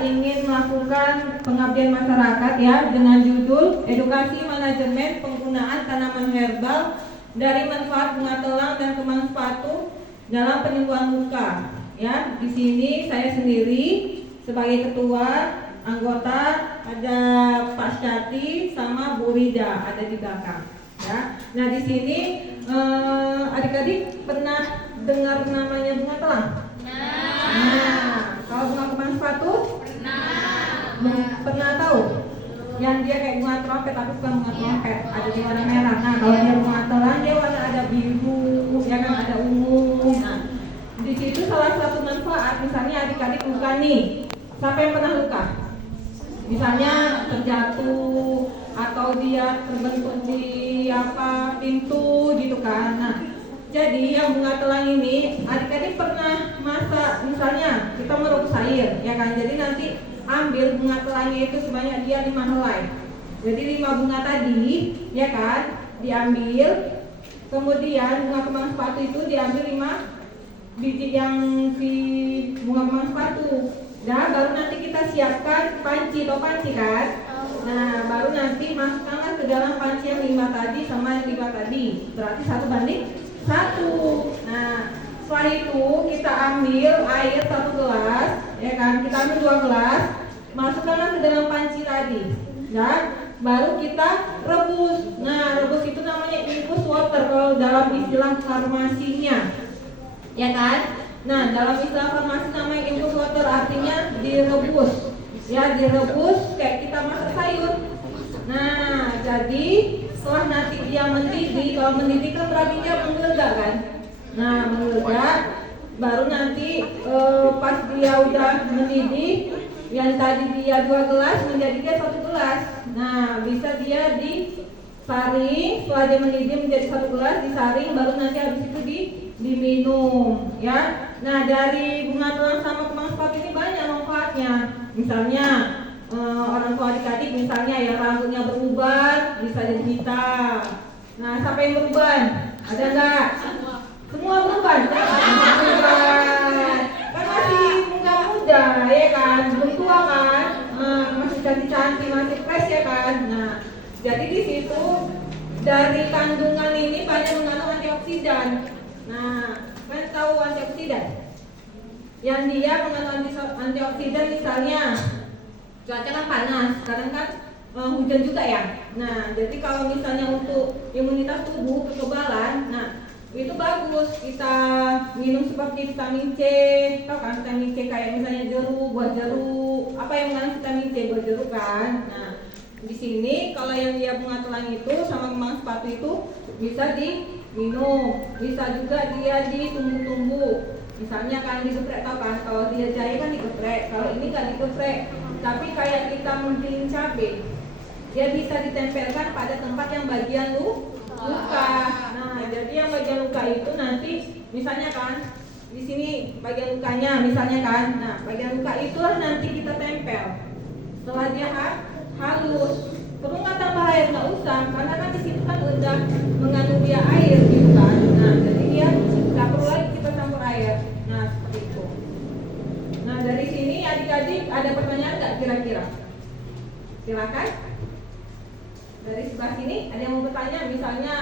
ingin melakukan pengabdian masyarakat ya dengan judul Edukasi Manajemen Penggunaan Tanaman Herbal dari Manfaat Bunga Telang dan Kembang Sepatu dalam Penyembuhan Luka. Ya, di sini saya sendiri sebagai ketua, anggota ada Pak Syati sama Bu Rida ada di belakang. Ya, nah di sini adik-adik pernah dengar namanya bunga telang? Nah, kalau bunga kembang sepatu? Pernah tahu? Yang dia kayak bunga trompet tapi bukan bunga trompet, ada di warna merah. Nah, kalau dia bunga telang dia warna ada biru, ya kan ada ungu. Nah, di situ salah satu manfaat, misalnya adik-adik luka nih. Siapa yang pernah luka? Misalnya terjatuh atau dia terbentuk di pintu gitu kan. Nah, jadi yang bunga telang ini adik-adik pernah masak, misalnya kita merebus air ya kan. Jadi nanti ambil bunga telangnya itu sebanyak dia 5 helai. Jadi 5 bunga tadi ya kan diambil, kemudian bunga kembang sepatu itu diambil 5 biji yang si bunga kembang sepatu. Nah, baru nanti kita siapkan panci atau panci kan. Nah, baru nanti masukkanlah ke dalam panci yang 5 tadi sama yang 5 tadi. Berarti 1:1. Nah, setelah itu kita ambil air 1 gelas, ya kan? Kita ambil 2 gelas, masukkanlah ke dalam panci tadi. Ya, baru kita rebus. Nah, rebus itu namanya infus water kalau dalam istilah farmasinya. Ya kan? Nah, dalam istilah farmasi namanya infus water, artinya direbus. Ya, direbus kayak kita masak sayur. Nah, jadi setelah nanti dia mendidih, kalau mendidih kan berarti dia menggelegar kan. Nah, menggelegar, baru nanti pas dia udah mendidih, yang tadi dia 2 gelas menjadi dia 1 gelas. Nah, bisa dia disaring, setelah dia mendidih menjadi 1 gelas, disaring, baru nanti habis itu diminum ya. Nah, dari bunga telang sama kembang sepatu ini banyak manfaatnya. Misalnya orang tua adik-adik misalnya yang rambutnya beruban bisa jadi hitam. Nah, siapa yang beruban? Ada enggak? Semua beruban? Beruban. Kan masih muda-muda ya kan, belum tua kan, masih cantik-cantik, masih fresh ya kan. Nah, jadi di situ dari kandungan ini banyak mengandung antioksidan. Nah, kan tahu antioksidan? Yang dia mengandung antioksidan misalnya cuaca kan panas, sekarang kan hujan juga ya. Nah, jadi kalau misalnya untuk imunitas tubuh, kekebalan, nah itu bagus kita minum seperti vitamin C. Tahu kan vitamin C kayak misalnya jeruk, buah jeruk. Apa yang mengandung vitamin C? Buah jeruk kan. Nah, di sini kalau yang dia bunga telang itu sama kembang sepatu itu bisa diminum, bisa juga dia ditumbuh-tumbuh. Misalnya kan digeprek, tau kan, kalau dia jahe kan digeprek, kalau ini nggak digeprek, tapi kayak kita menggiling cabai, dia bisa ditempelkan pada tempat yang bagian luka. Nah, jadi yang bagian luka itu nanti, misalnya kan, di sini bagian lukanya, misalnya kan, nah bagian luka itulah nanti kita tempel. Setelah dia halus, perlu nggak tambah air? Nggak usah, karena kan di situ kan udah mengandung dia air gitu kan. Nah, jadi dia nggak perlu lagi kita campur air. Nah, seperti itu. Nah, dari sini adik-adik ada pertanyaan nggak kira-kira? Silakan. Dari sebelah sini ada yang mau bertanya, misalnya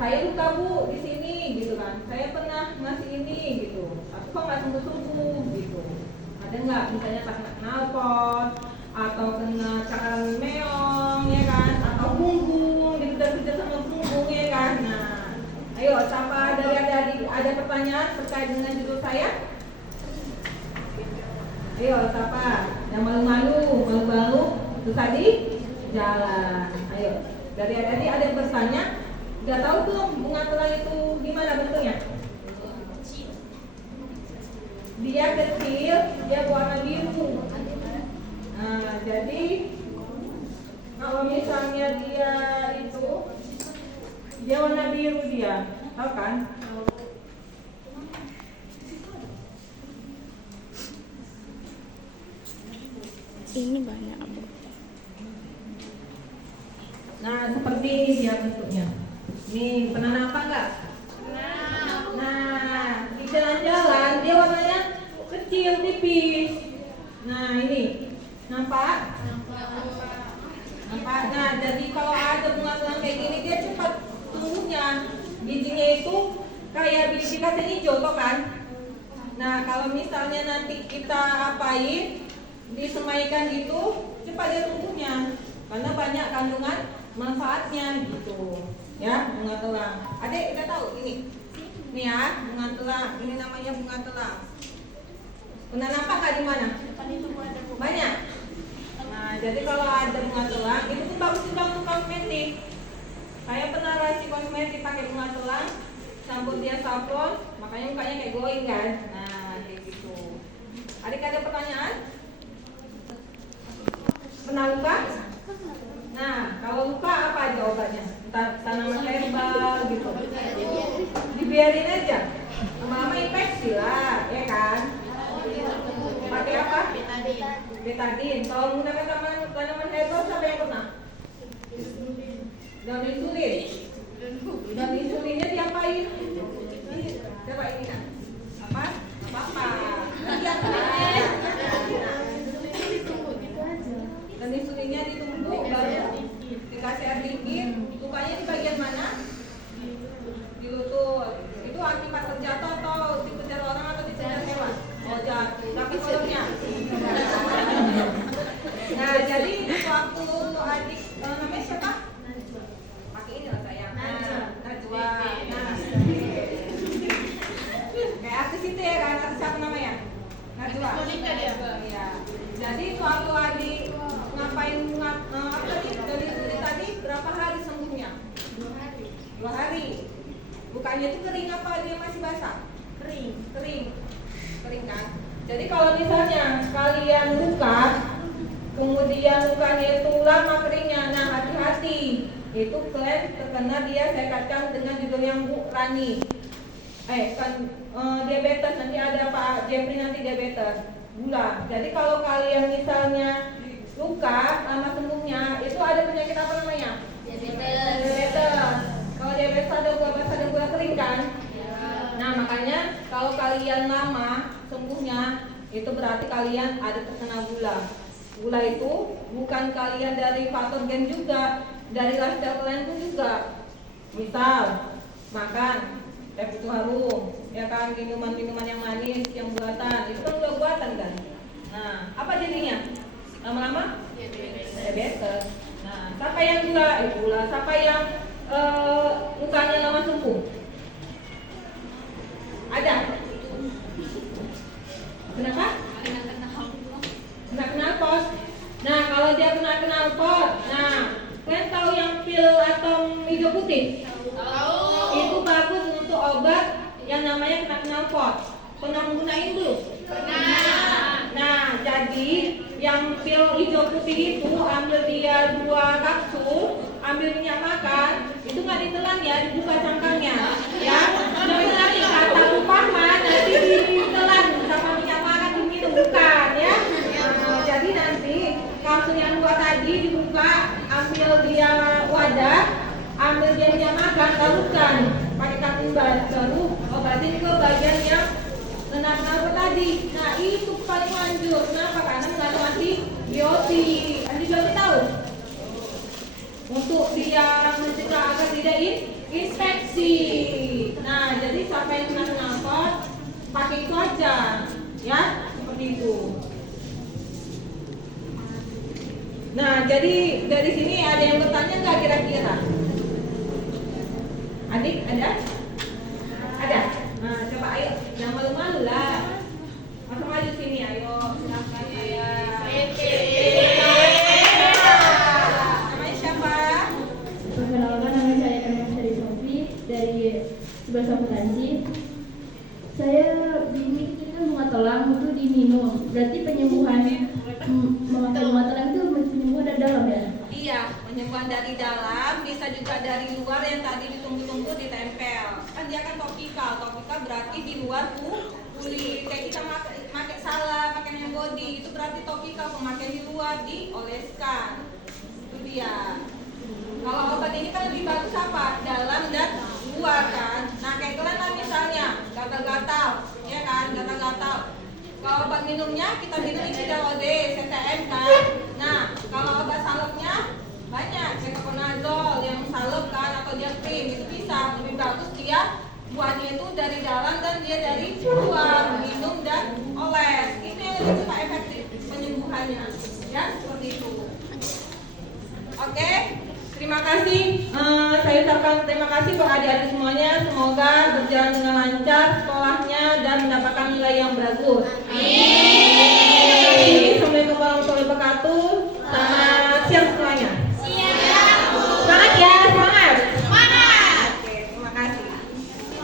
saya luka Bu di sini gitu kan. Saya pernah ngasih ini gitu. Tapi kok nggak sembuh-sembuh gitu. Ada nggak misalnya pas kena knalpot atau kena cakaran meong ya kan, atau punggung dikejar-kejar sama punggung ya kan. Nah, ayo siapa dari adik-adik ada pertanyaan terkait dengan judul saya? Ayo siapa? Yang malu-malu terus tadi jalan. Ayo dari adik-adik ada yang bertanya, nggak tahu tuh bunga telang itu gimana bentuknya? Dia kecil, dia warna biru. Nah, jadi kalau misalnya dia itu dia warna biru dia, tahu kan? Ini banyak Bu. Nah, seperti ini dia bentuknya. Nih, pernah nampak nggak? Nah, di jalan-jalan dia warnanya kecil, tipis. Nah ini, nampak? Nampak. Nah jadi kalau ada bunga telang kayak gini dia cepat tumbuhnya. Bijinya itu kayak biji kacang hijau toh kan? Nah kalau misalnya nanti kita apain, disemaikan gitu, cepat dia tumbuhnya. Karena banyak kandungan manfaatnya gitu. Ya, bunga telang. Adik udah tahu ini? Nih ya, bunga telang. Ini namanya bunga telang. Pernah nampak nggak di mana? Banyak. Nah, jadi kalau ada bunga telang, itu tuh bagus juga untuk kosmetik. Saya pernah rasi kosmetik pakai bunga telang, campur dia saffron, makanya mukanya kayak glowing kan? Nah, kayak gitu. Adik ada pertanyaan? Pernah luka? Nah, kalau luka apa jawabannya? Tanaman herbal gitu. Dibiarin aja. Lama-lama infeksi lah, ya kan? Pakai apa? Betadine. Kalau menggunakan tanaman herbal siapa yang pernah? Daun insulin. Daun insulinnya diapain? Coba ini kan? Apa? Apa? Dan insulinnya ditumbuk baru dikasih air dingin. Lukanya di bagian mana? Di lutut. Itu akibat terjatuh atau dikejar orang atau dikejar hewan? Oh jatuh. Tapi kolomnya. Nah jadi waktu adik namanya siapa? Pakai ini lah sayang. Najwa. Nah, kayak artis itu ya kan? Artis siapa namanya? Najwa. Iya. Jadi waktu adik ngapain dari tadi berapa hari sembuhnya? 2 hari. Bukannya itu kering apa dia masih basah? Kering kan? Jadi kalau misalnya kalian luka, kemudian lukanya itu lama keringnya, nah hati-hati. Itu kalian terkena dia saya kacang dengan judul yang Bu Rani. Diabetes, nanti ada Pak Jeffrey nanti diabetes, gula. Jadi kalau kalian misalnya luka lama sembuhnya, itu ada penyakit apa namanya? Diabetes. Kalau diabetes ada gula kering kan? Nah makanya kalau kalian lama sembuhnya, itu berarti kalian ada terkena gula. Gula itu bukan kalian dari faktor gen juga, dari lifestyle kalian pun juga. Misal makan teh putu harum, ya kan, minuman yang manis, yang buatan, itu kan gula buatan kan. Nah apa jadinya? Lama-lama diabetes. Nah siapa yang gula? Siapa yang lukanya lama sembuh? Ada? Kenapa? Kena knalpot. Nah kalau dia kena knalpot, nah kalian tahu yang pil atau hijau putih? Itu bagus untuk obat yang namanya kena knalpot. Pernah menggunakan belum? Nah jadi yang pil hijau putih itu ambil dia 2 kapsul, ambil minyak makan, itu nggak ditelan ya, dibuka cangkangnya, ya. Jangan nanti kata umpaman nanti ditelan sama minyak makan diminum, bukan ya. Jadi nanti kapsul yang 2 tadi dibuka, ambil dia wadah, ambil dia minyak makan, larutkan pakai kapsul baru, obatin ke bagian yang kenapa tadi. Nah itu paling manjur. Kenapa? Karena mengandung antibiotik. Antibiotik tahu? Untuk dia mencegah agar tidak infeksi. Nah jadi siapa yang kena knalpot, pakai itu aja, ya seperti itu. Nah jadi dari sini ada yang bertanya nggak kira-kira? Adik ada? Ada? Nah, coba ayo, jangan malu-malu lah. Masa maju sini, ayo, silakan saya. Namanya siapa? Perkenalkan, nama saya Karma Sofi dari 11 akuntansi. Saya ini kan bunga telang itu diminum. Berarti penyembuhannya memakai bunga telang itu penyembuhan dari dalam ya? Iya, penyembuhan dari dalam, bisa juga dari luar yang tadi ditunggu-tunggu ditempel. Kan dia kan topikal berarti di luar kulit. Kayak kita pakai salep, pakai yang body, itu berarti topikal, pemakaian di luar dioleskan. Itu dia. Kalau obat ini kan lebih bagus apa? Dalam dan luar kan. Nah kayak kalian lah misalnya gatal-gatal, ya kan, gatal-gatal. Kalau obat minumnya kita minum CTOD, CTM kan. Nah, kalau obat salepnya banyak, ketoconazole yang salep kan atau dia krim itu bisa. Lebih bagus dia buahnya itu dari dalam dan dia dari luar, minum dan oles. Itu yang lebih cepat efektif penyembuhannya. Ya, seperti itu. Oke, terima kasih. Saya ucapkan terima kasih buat adik-adik semuanya. Semoga berjalan dengan lancar sekolahnya dan mendapatkan nilai yang bagus. Amin. Assalamualaikum warahmatullahi wabarakatuh.